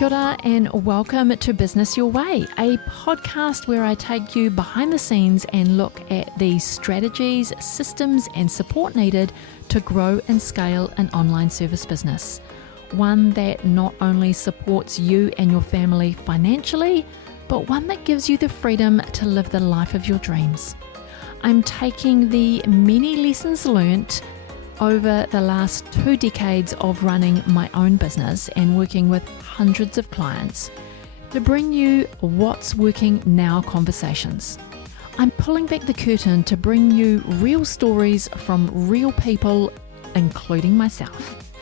Kia ora and welcome to Business Your Way, a podcast where I take you behind the scenes and look at the strategies, systems and support needed to grow and scale an online service business. One that not only supports you and your family financially, but one that gives you the freedom to live the life of your dreams. I'm taking the many lessons learnt over the last 2 decades of running my own business and working with hundreds of clients to bring you what's working now conversations. I'm pulling back the curtain to bring you real stories from real people, including myself.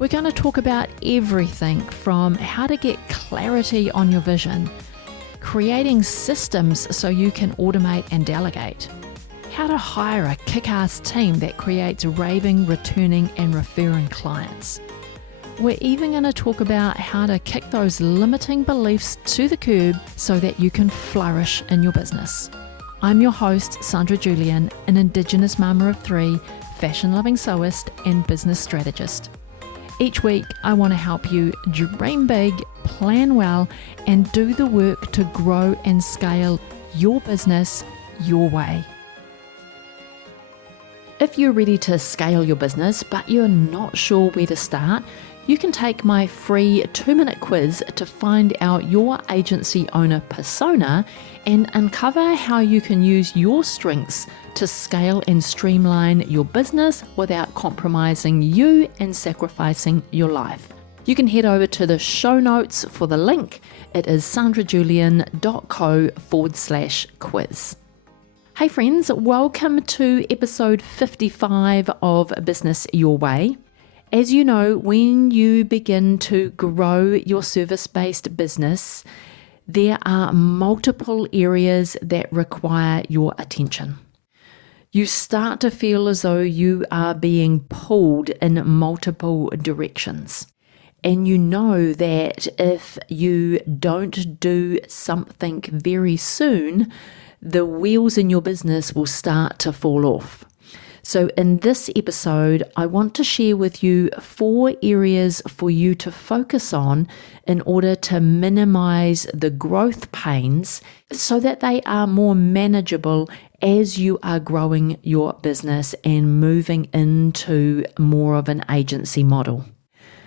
We're going to talk about everything from how to get clarity on your vision, creating systems so you can automate and delegate, how to hire a kick-ass team that creates raving, returning and referring clients. We're even going to talk about how to kick those limiting beliefs to the curb so that you can flourish in your business. I'm your host, Sandra Julian, an Indigenous mama of 3, fashion-loving sewist and business strategist. Each week, I want to help you dream big, plan well, and do the work to grow and scale your business your way. If you're ready to scale your business, but you're not sure where to start, you can take my free 2-minute quiz to find out your agency owner persona and uncover how you can use your strengths to scale and streamline your business without compromising you and sacrificing your life. You can head over to the show notes for the link. It is sandrajulian.co/quiz. Hey friends, welcome to episode 55 of Business Your Way. As you know, when you begin to grow your service-based business, there are multiple areas that require your attention. You start to feel as though you are being pulled in multiple directions. And you know that if you don't do something very soon, the wheels in your business will start to fall off. So in this episode, I want to share with you 4 areas for you to focus on in order to minimize the growth pains so that they are more manageable as you are growing your business and moving into more of an agency model.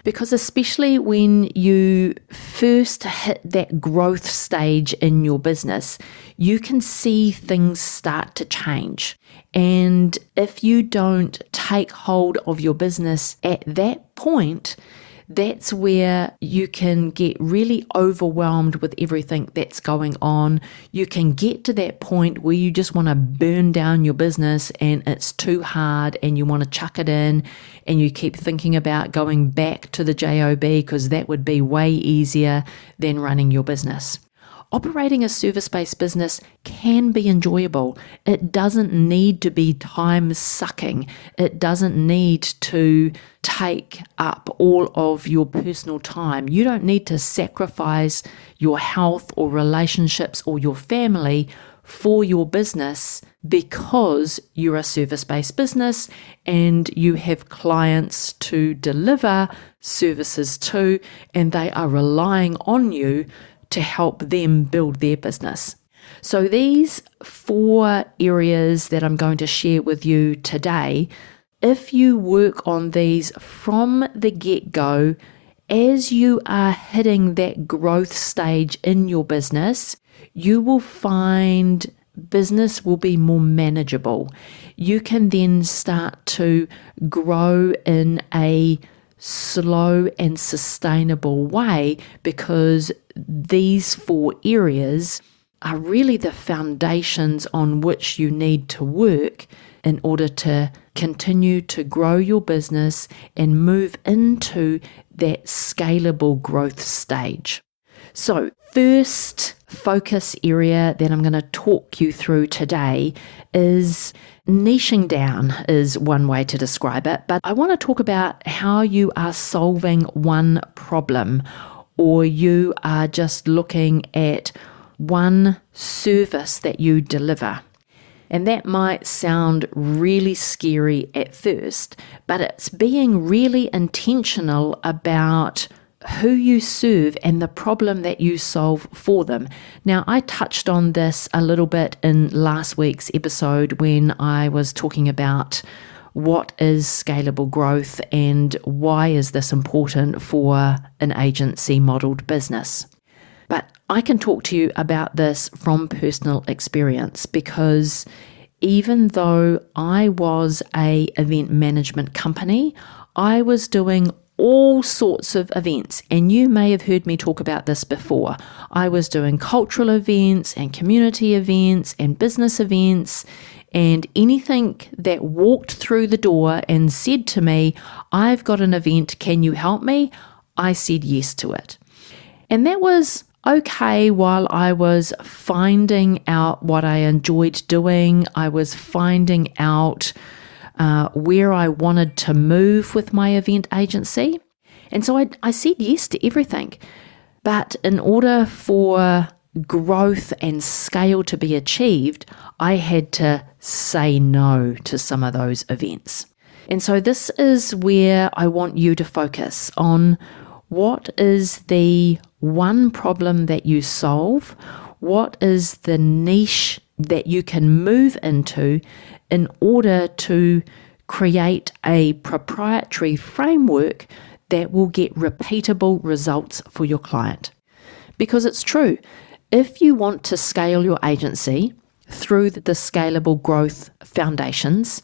Because especially when you first hit that growth stage in your business, you can see things start to change. And if you don't take hold of your business at that point, that's where you can get really overwhelmed with everything that's going on. You can get to that point where you just want to burn down your business and it's too hard and you want to chuck it in and you keep thinking about going back to the job because that would be way easier than running your business. Operating a service-based business can be enjoyable. It doesn't need to be time-sucking. It doesn't need to take up all of your personal time. You don't need to sacrifice your health or relationships or your family for your business because you're a service-based business and you have clients to deliver services to, and they are relying on you to help them build their business. So these 4 areas that I'm going to share with you today, if you work on these from the get-go, as you are hitting that growth stage in your business, you will find business will be more manageable. You can then start to grow in a slow and sustainable way because these 4 areas are really the foundations on which you need to work in order to continue to grow your business and move into that scalable growth stage. So, first focus area that I'm going to talk you through today is niching down is one way to describe it, but I want to talk about how you are solving one problem or you are just looking at one service that you deliver. And that might sound really scary at first, but it's being really intentional about who you serve and the problem that you solve for them. Now, I touched on this a little bit in last week's episode when I was talking about what is scalable growth and why is this important for an agency modeled business. But I can talk to you about this from personal experience because even though I was an event management company, I was doing all sorts of events, and you may have heard me talk about this before. I was doing cultural events and community events and business events, and anything that walked through the door and said to me, "I've got an event, can you help me?" I said yes to it. And that was okay while I was finding out what I enjoyed doing. I was finding out where I wanted to move with my event agency. And so I said yes to everything. But in order for growth and scale to be achieved, I had to say no to some of those events. And so this is where I want you to focus on what is the one problem that you solve, what is the niche that you can move into in order to create a proprietary framework that will get repeatable results for your client. Because it's true, if you want to scale your agency through the scalable growth foundations,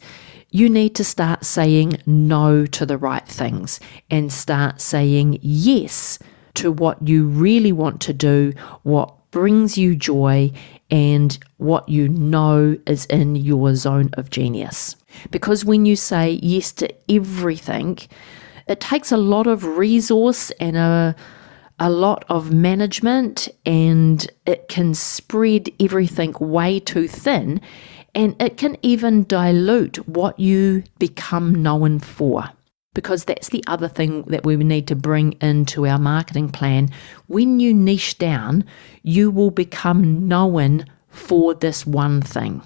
you need to start saying no to the right things and start saying yes to what you really want to do, what brings you joy, and what you know is in your zone of genius. Because when you say yes to everything, it takes a lot of resource and a lot of management, and it can spread everything way too thin, and it can even dilute what you become known for. Because that's the other thing that we need to bring into our marketing plan. When you niche down, you will become known for this one thing.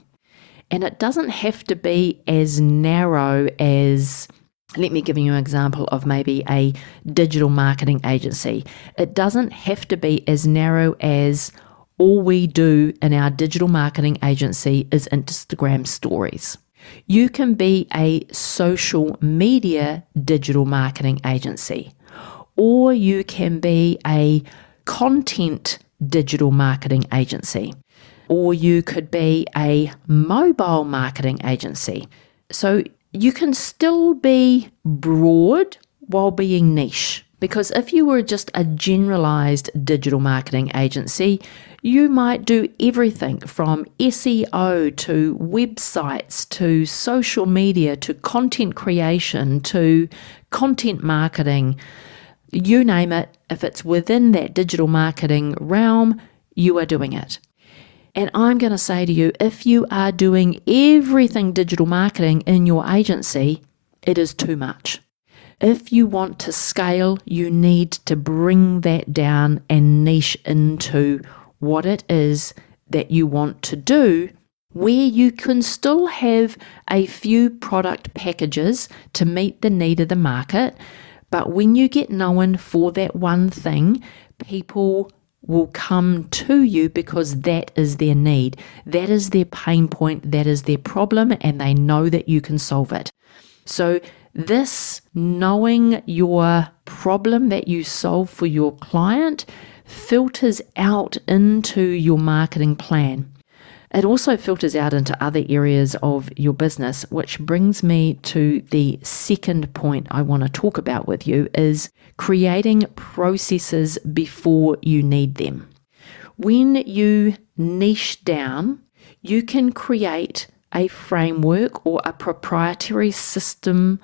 And it doesn't have to be as narrow as, let me give you an example of maybe a digital marketing agency. It doesn't have to be as narrow as all we do in our digital marketing agency is Instagram stories. You can be a social media digital marketing agency, or you can be a content digital marketing agency, or you could be a mobile marketing agency. So you can still be broad while being niche, because if you were just a generalized digital marketing agency, you might do everything from SEO to websites to social media to content creation to content marketing. You name it, if it's within that digital marketing realm, you are doing it. And I'm going to say to you, if you are doing everything digital marketing in your agency, it is too much. If you want to scale, you need to bring that down and niche into what it is that you want to do, where you can still have a few product packages to meet the need of the market. But when you get known for that one thing, people will come to you because that is their need. That is their pain point. That is their problem, and they know that you can solve it. So this knowing your problem that you solve for your client filters out into your marketing plan. It also filters out into other areas of your business, which brings me to the second point I want to talk about with you is creating processes before you need them. When you niche down, you can create a framework or a proprietary system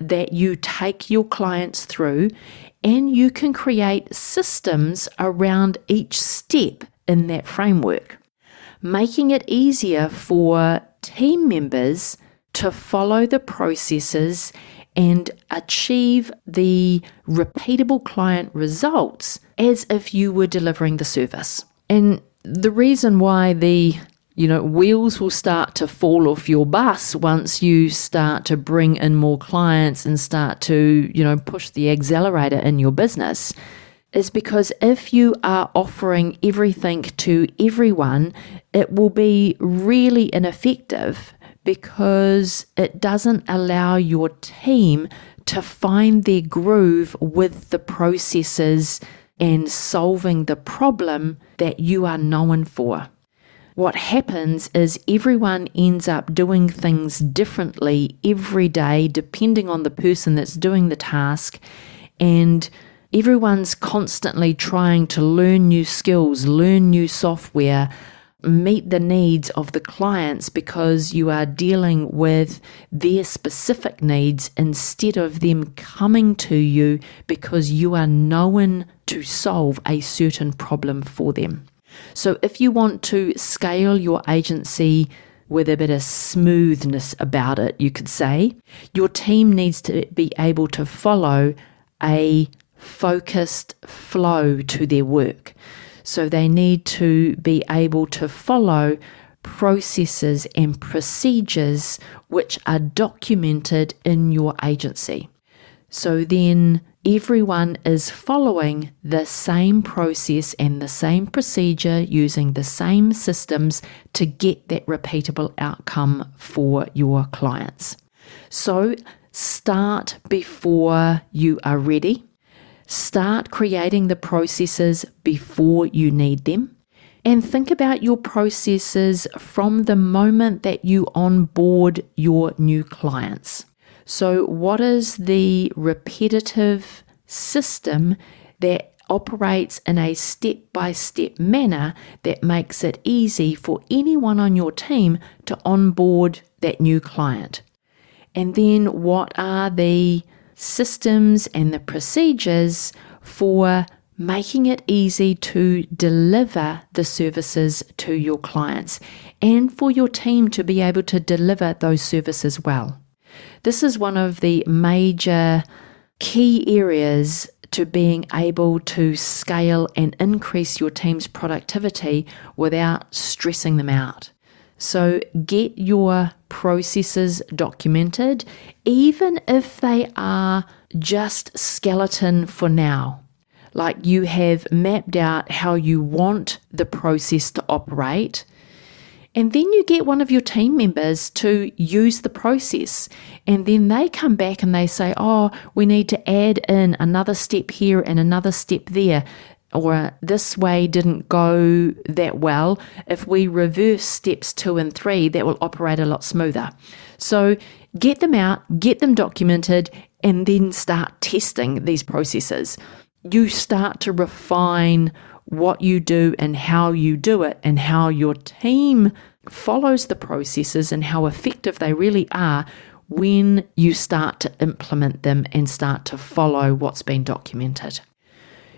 that you take your clients through, and you can create systems around each step in that framework, making it easier for team members to follow the processes and achieve the repeatable client results as if you were delivering the service. And the reason why the Wheels will start to fall off your bus once you start to bring in more clients and start to, push the accelerator in your business, is because if you are offering everything to everyone, it will be really ineffective because it doesn't allow your team to find their groove with the processes and solving the problem that you are known for. What happens is everyone ends up doing things differently every day depending on the person that's doing the task, and everyone's constantly trying to learn new skills, learn new software, meet the needs of the clients because you are dealing with their specific needs instead of them coming to you because you are known to solve a certain problem for them. So if you want to scale your agency with a bit of smoothness about it, you could say, your team needs to be able to follow a focused flow to their work. So they need to be able to follow processes and procedures which are documented in your agency. So then everyone is following the same process and the same procedure using the same systems to get that repeatable outcome for your clients. So start before you are ready. Start creating the processes before you need them. And think about your processes from the moment that you onboard your new clients. So what is the repetitive system that operates in a step-by-step manner that makes it easy for anyone on your team to onboard that new client? And then what are the systems and the procedures for making it easy to deliver the services to your clients and for your team to be able to deliver those services well? This is one of the major key areas to being able to scale and increase your team's productivity without stressing them out. So get your processes documented, even if they are just skeleton for now. Like you have mapped out how you want the process to operate, and then you get one of your team members to use the process, and then they come back and they say, oh, we need to add in another step here and another step there, or this way didn't go that well. If we reverse steps 2 and 3, that will operate a lot smoother. So get them out, get them documented, and then start testing these processes. You start to refine what you do and how you do it and how your team follows the processes and how effective they really are when you start to implement them and start to follow what's been documented.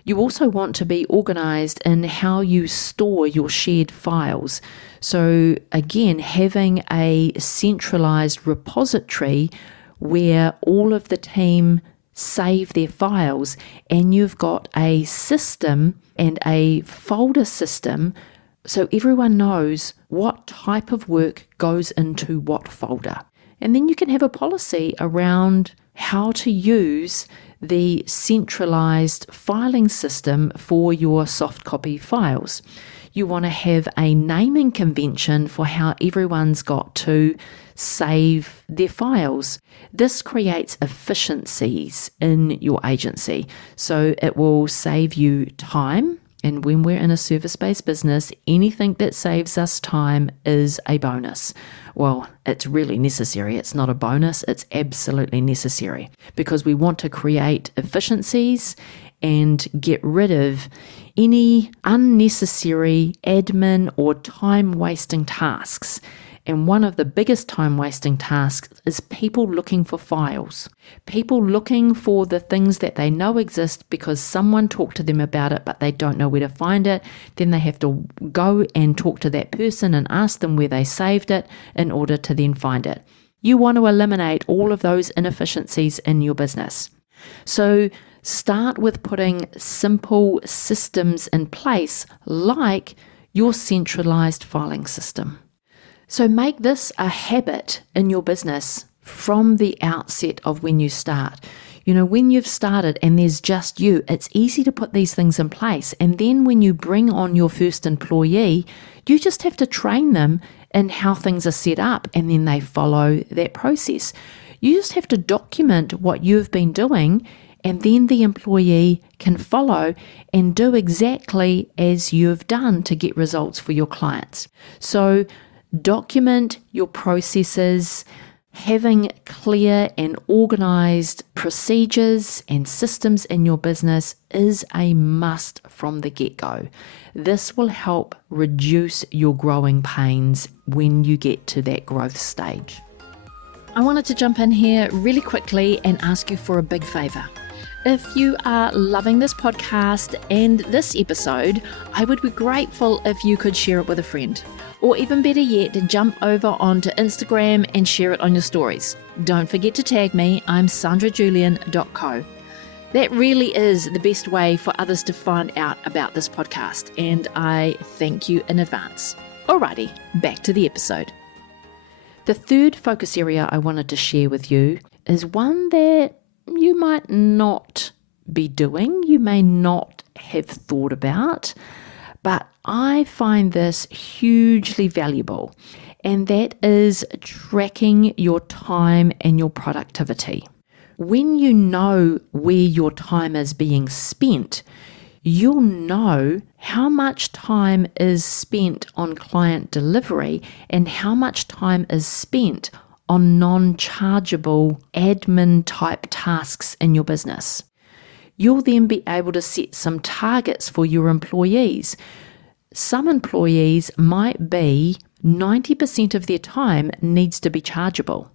You also want to be organized in how you store your shared files. So again, having a centralized repository where all of the team save their files, and you've got a system and a folder system so everyone knows what type of work goes into what folder. And then you can have a policy around how to use the centralized filing system for your soft copy files. You want to have a naming convention for how everyone's got to save their files. This creates efficiencies in your agency. So it will save you time. And when we're in a service-based business, anything that saves us time is a bonus. Well, it's really necessary. It's not a bonus. It's absolutely necessary because we want to create efficiencies and get rid of any unnecessary admin or time-wasting tasks. And one of the biggest time-wasting tasks is people looking for files. People looking for the things that they know exist because someone talked to them about it, but they don't know where to find it. Then they have to go and talk to that person and ask them where they saved it in order to then find it. You want to eliminate all of those inefficiencies in your business. So start with putting simple systems in place like your centralized filing system. So make this a habit in your business from the outset of when you start. When you've started and there's just you, it's easy to put these things in place. And then when you bring on your first employee, you just have to train them in how things are set up, and then they follow that process. You just have to document what you've been doing, and then the employee can follow and do exactly as you've done to get results for your clients. So document your processes. Having clear and organized procedures and systems in your business is a must from the get-go. This will help reduce your growing pains when you get to that growth stage. I wanted to jump in here really quickly and ask you for a big favor. If you are loving this podcast and this episode, I would be grateful if you could share it with a friend. Or even better yet, jump over onto Instagram and share it on your stories. Don't forget to tag me, I'm sandrajulian.co. That really is the best way for others to find out about this podcast, and I thank you in advance. Alrighty, back to the episode. The third focus area I wanted to share with you is one that you might not be doing, you may not have thought about, but I find this hugely valuable, and that is tracking your time and your productivity. When you know where your time is being spent, you'll know how much time is spent on client delivery and how much time is spent on non-chargeable admin type tasks in your business. You'll then be able to set some targets for your employees. Some employees might be 90% of their time needs to be chargeable.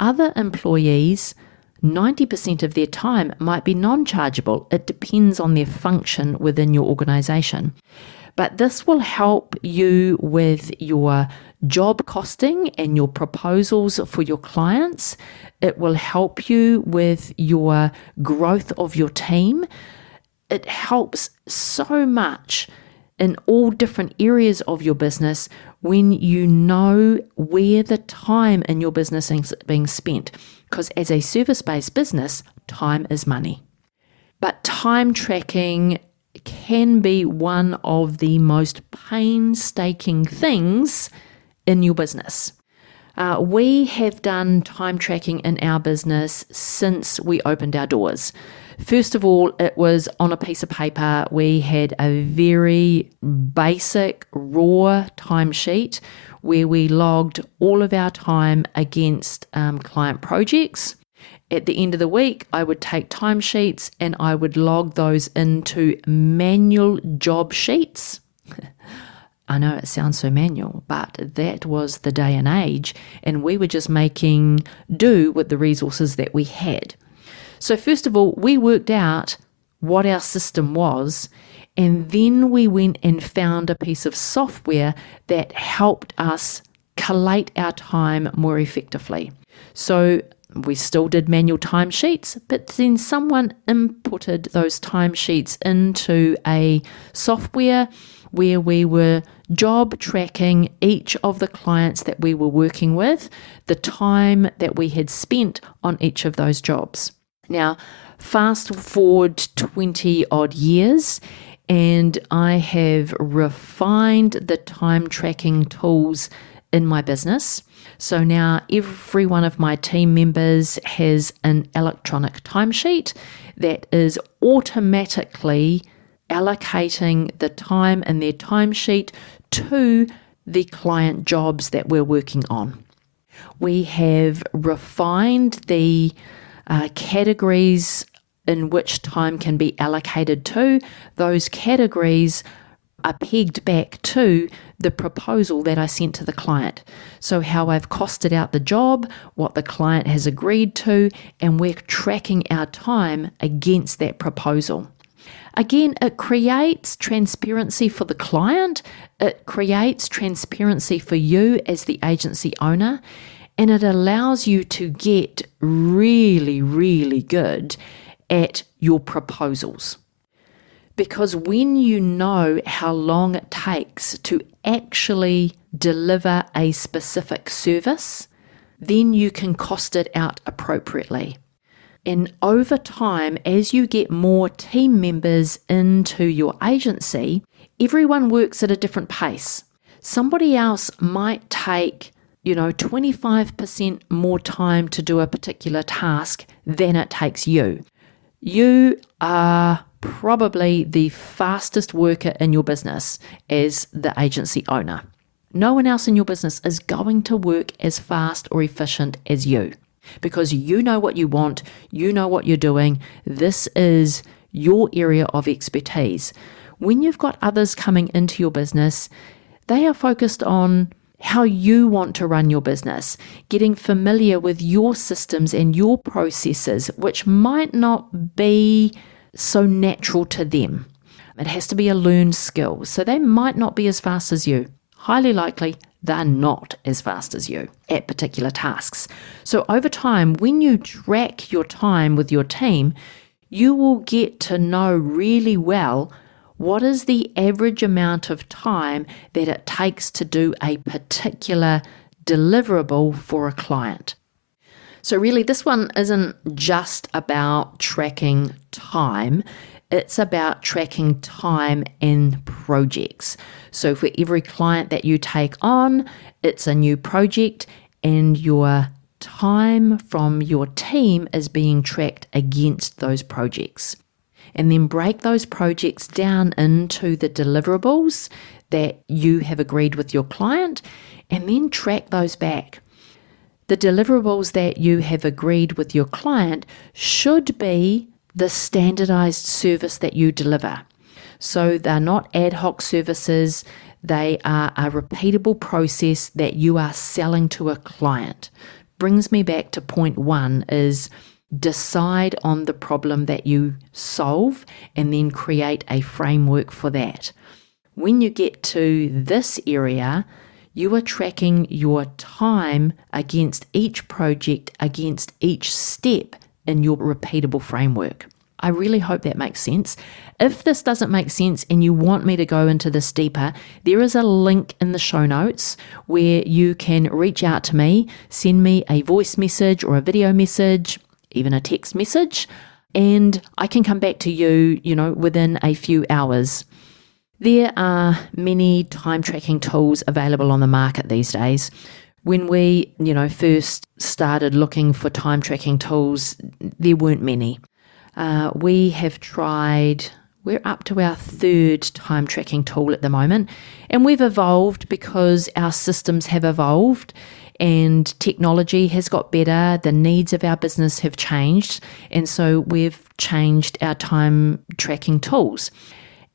Other employees, 90% of their time might be non-chargeable. It depends on their function within your organization. But this will help you with your job costing and your proposals for your clients. It will help you with your growth of your team. It helps so much in all different areas of your business when you know where the time in your business is being spent. Because as a service-based business, time is money. But time tracking can be one of the most painstaking things in your business. We have done time tracking in our business since we opened our doors. First of all, it was on a piece of paper. We had a very basic, raw timesheet where we logged all of our time against client projects. At the end of the week, I would take timesheets and I would log those into manual job sheets. I know it sounds so manual, but that was the day and age, and we were just making do with the resources that we had. So first of all, we worked out what our system was, and then we went and found a piece of software that helped us collate our time more effectively. So we still did manual timesheets, but then someone inputted those timesheets into a software where we were job tracking each of the clients that we were working with, the time that we had spent on each of those jobs. Now, fast forward 20 odd years, and I have refined the time tracking tools in my business. So now every one of my team members has an electronic timesheet that is automatically allocating the time in their timesheet to the client jobs that we're working on. We have refined the categories in which time can be allocated to. Those categories are pegged back to the proposal that I sent to the client. So how I've costed out the job, what the client has agreed to, and we're tracking our time against that proposal. Again, it creates transparency for the client, it creates transparency for you as the agency owner, and it allows you to get really, really good at your proposals. Because when you know how long it takes to actually deliver a specific service, then you can cost it out appropriately. And over time, as you get more team members into your agency, everyone works at a different pace. Somebody else might take 25% more time to do a particular task than it takes you. You are probably the fastest worker in your business as the agency owner. No one else in your business is going to work as fast or efficient as you, because you know what you want, you know what you're doing. This is your area of expertise. When you've got others coming into your business, they are focused on how you want to run your business, getting familiar with your systems and your processes, which might not be so natural to them. It has to be a learned skill, so they might not be as fast as you. Highly likely, they're not as fast as you at particular tasks. So over time, when you track your time with your team, you will get to know really well what is the average amount of time that it takes to do a particular deliverable for a client. So really, this one isn't just about tracking time. It's about tracking time in projects. So for every client that you take on, it's a new project, and your time from your team is being tracked against those projects. And then break those projects down into the deliverables that you have agreed with your client, and then track those back. The deliverables that you have agreed with your client should be the standardized service that you deliver. So they're not ad hoc services, they are a repeatable process that you are selling to a client. Brings me back to point one is decide on the problem that you solve and then create a framework for that. When you get to this area, you are tracking your time against each project, against each step in your repeatable framework. I really hope that makes sense. If this doesn't make sense and you want me to go into this deeper, there is a link in the show notes where you can reach out to me, send me a voice message or a video message, even a text message, and I can come back to you, within a few hours. There are many time tracking tools available on the market these days. When we, first started looking for time tracking tools, there weren't many. We have tried, we're up to our third time tracking tool at the moment, and we've evolved because our systems have evolved and technology has got better, the needs of our business have changed, and so we've changed our time tracking tools.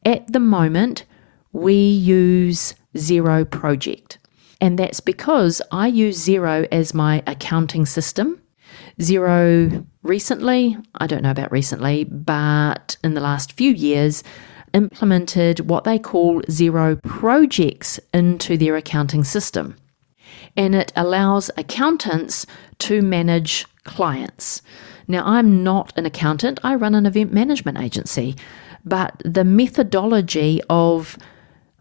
At the moment, we use Xero Project, and that's because I use Xero as my accounting system. Xero recently, I don't know about recently, but in the last few years, implemented what they call Xero Projects into their accounting system. And it allows accountants to manage clients. Now, I'm not an accountant, I run an event management agency, but the methodology of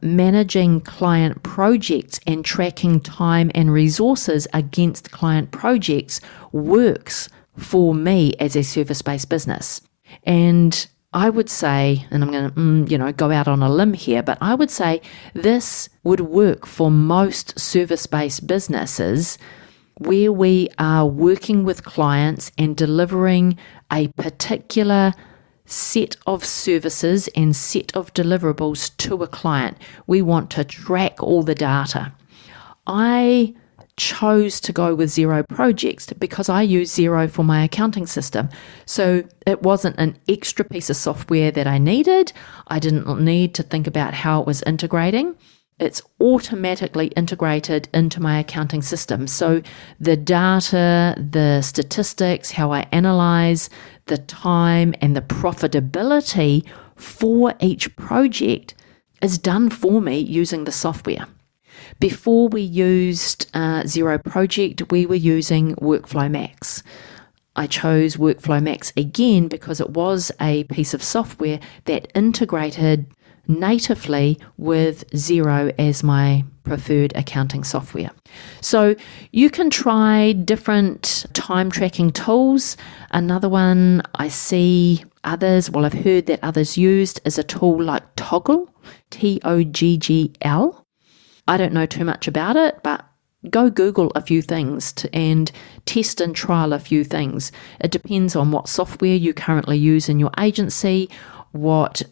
managing client projects and tracking time and resources against client projects works for me as a service-based business. And I would say, and I'm going to, go out on a limb here, but I would say this would work for most service-based businesses where we are working with clients and delivering a particular set of services and set of deliverables to a client. We want to track all the data. I chose to go with Xero Projects because I use Xero for my accounting system. So it wasn't an extra piece of software that I needed. I didn't need to think about how it was integrating. It's automatically integrated into my accounting system. So the data, the statistics, how I analyze the time and the profitability for each project is done for me using the software. Before we used Xero Project, we were using Workflow Max. I chose Workflow Max again because it was a piece of software that integrated natively with Xero as my preferred accounting software. So you can try different time tracking tools. Another one I see I've heard that others used is a tool like Toggl, Toggl. I don't know too much about it, but go Google a few things and test and trial a few things. It depends on what software you currently use in your agency, what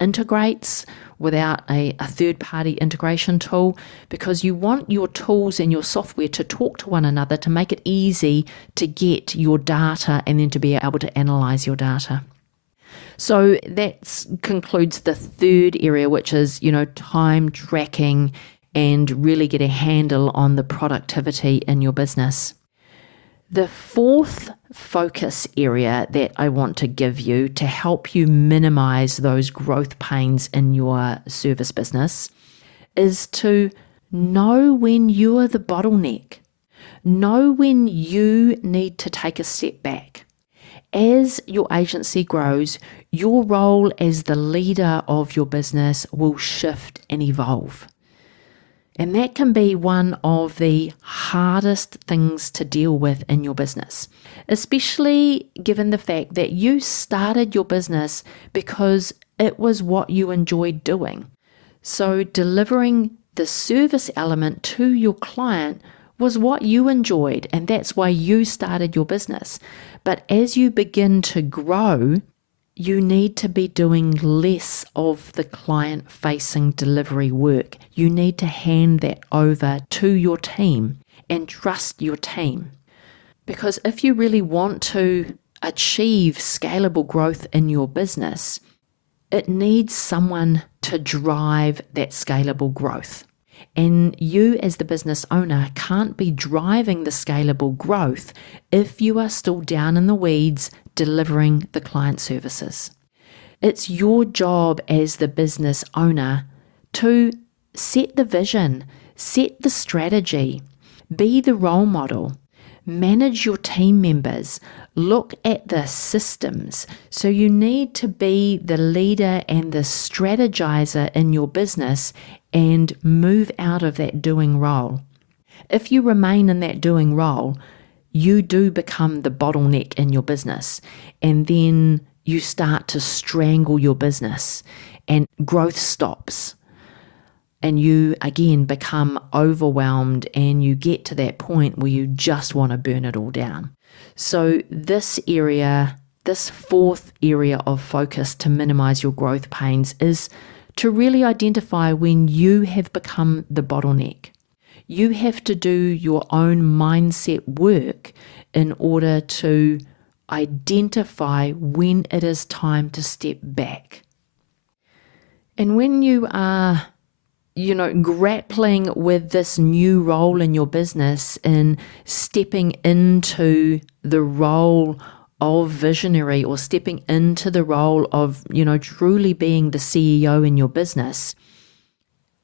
integrates without a third-party integration tool, because you want your tools and your software to talk to one another to make it easy to get your data and then to be able to analyze your data. So that concludes the third area, which is, time tracking and really get a handle on the productivity in your business. The fourth focus area that I want to give you to help you minimize those growth pains in your service business is to know when you are the bottleneck. Know when you need to take a step back. As your agency grows, your role as the leader of your business will shift and evolve. And that can be one of the hardest things to deal with in your business, especially given the fact that you started your business because it was what you enjoyed doing. So delivering the service element to your client was what you enjoyed, and that's why you started your business. But as you begin to grow, you need to be doing less of the client-facing delivery work. You need to hand that over to your team and trust your team. Because if you really want to achieve scalable growth in your business, it needs someone to drive that scalable growth. And you as the business owner can't be driving the scalable growth if you are still down in the weeds delivering the client services. It's your job as the business owner to set the vision, set the strategy, be the role model, manage your team members, look at the systems. So you need to be the leader and the strategizer in your business and move out of that doing role. If you remain in that doing role, you do become the bottleneck in your business, and then you start to strangle your business and growth stops. And you again become overwhelmed and you get to that point where you just want to burn it all down. So this fourth area of focus to minimize your growth pains is to really identify when you have become the bottleneck. You have to do your own mindset work in order to identify when it is time to step back. And when you are, grappling with this new role in your business and stepping into the role of visionary or stepping into the role of, truly being the CEO in your business,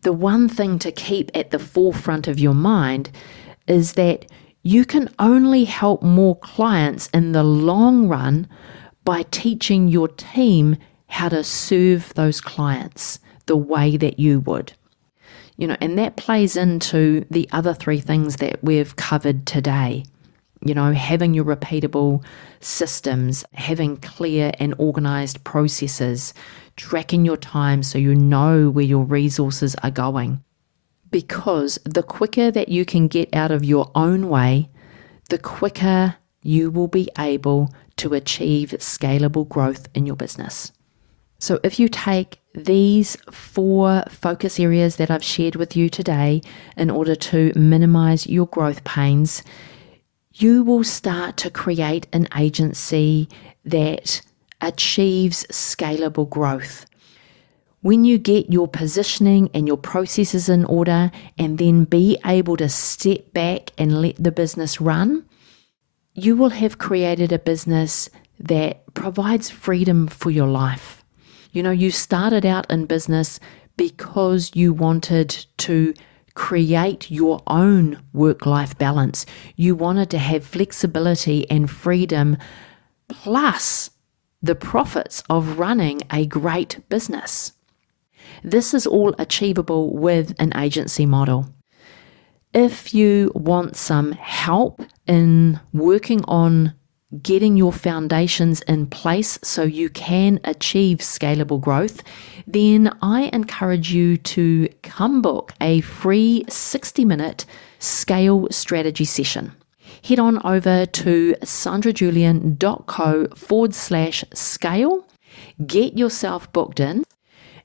the one thing to keep at the forefront of your mind is that you can only help more clients in the long run by teaching your team how to serve those clients the way that you would. And that plays into the other three things that we've covered today. Having your repeatable systems, having clear and organized processes, tracking your time so you know where your resources are going. Because the quicker that you can get out of your own way, the quicker you will be able to achieve scalable growth in your business. So if you take these 4 focus areas that I've shared with you today in order to minimize your growth pains, you will start to create an agency that achieves scalable growth. When you get your positioning and your processes in order and then be able to step back and let the business run, you will have created a business that provides freedom for your life. You started out in business because you wanted to create your own work-life balance. You wanted to have flexibility and freedom, plus the profits of running a great business. This is all achievable with an agency model. If you want some help in working on getting your foundations in place so you can achieve scalable growth, then I encourage you to come book a free 60-minute scale strategy session. Head on over to sandrajulian.co/scale, get yourself booked in,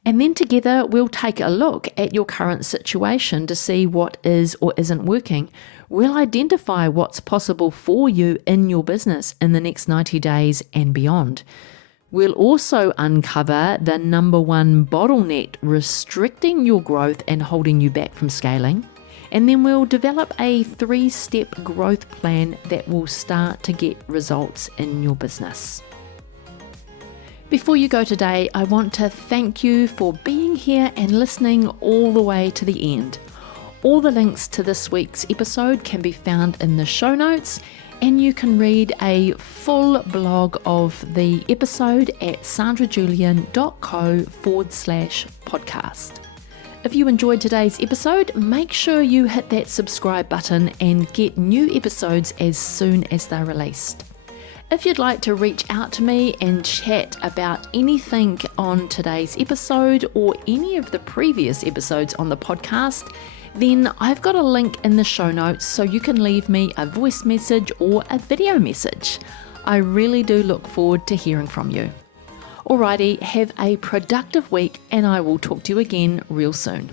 and then together we'll take a look at your current situation to see what is or isn't working. We'll identify what's possible for you in your business in the next 90 days and beyond. We'll also uncover the number one bottleneck restricting your growth and holding you back from scaling. And then we'll develop a 3-step growth plan that will start to get results in your business. Before you go today, I want to thank you for being here and listening all the way to the end. All the links to this week's episode can be found in the show notes, and you can read a full blog of the episode at sandrajulian.co/podcast. If you enjoyed today's episode, make sure you hit that subscribe button and get new episodes as soon as they're released. If you'd like to reach out to me and chat about anything on today's episode or any of the previous episodes on the podcast, then I've got a link in the show notes so you can leave me a voice message or a video message. I really do look forward to hearing from you. Alrighty, have a productive week and I will talk to you again real soon.